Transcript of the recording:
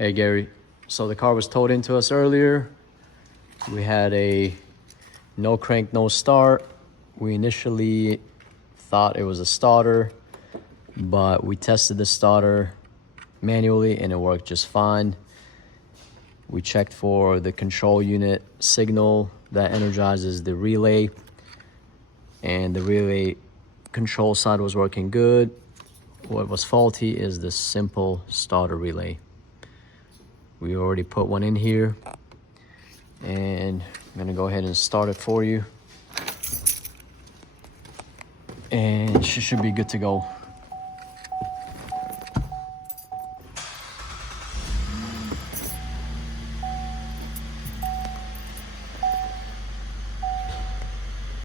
Hey Gary, so the car was towed into us earlier. We had a no crank, no start. We initially thought it was a starter, but we tested the starter manually and it worked just fine. We checked for the control unit signal that energizes the relay, and the relay control side was working good. What was faulty is the simple starter relay. We already put one in here, and I'm gonna go ahead and start it for you, and she should be good to go.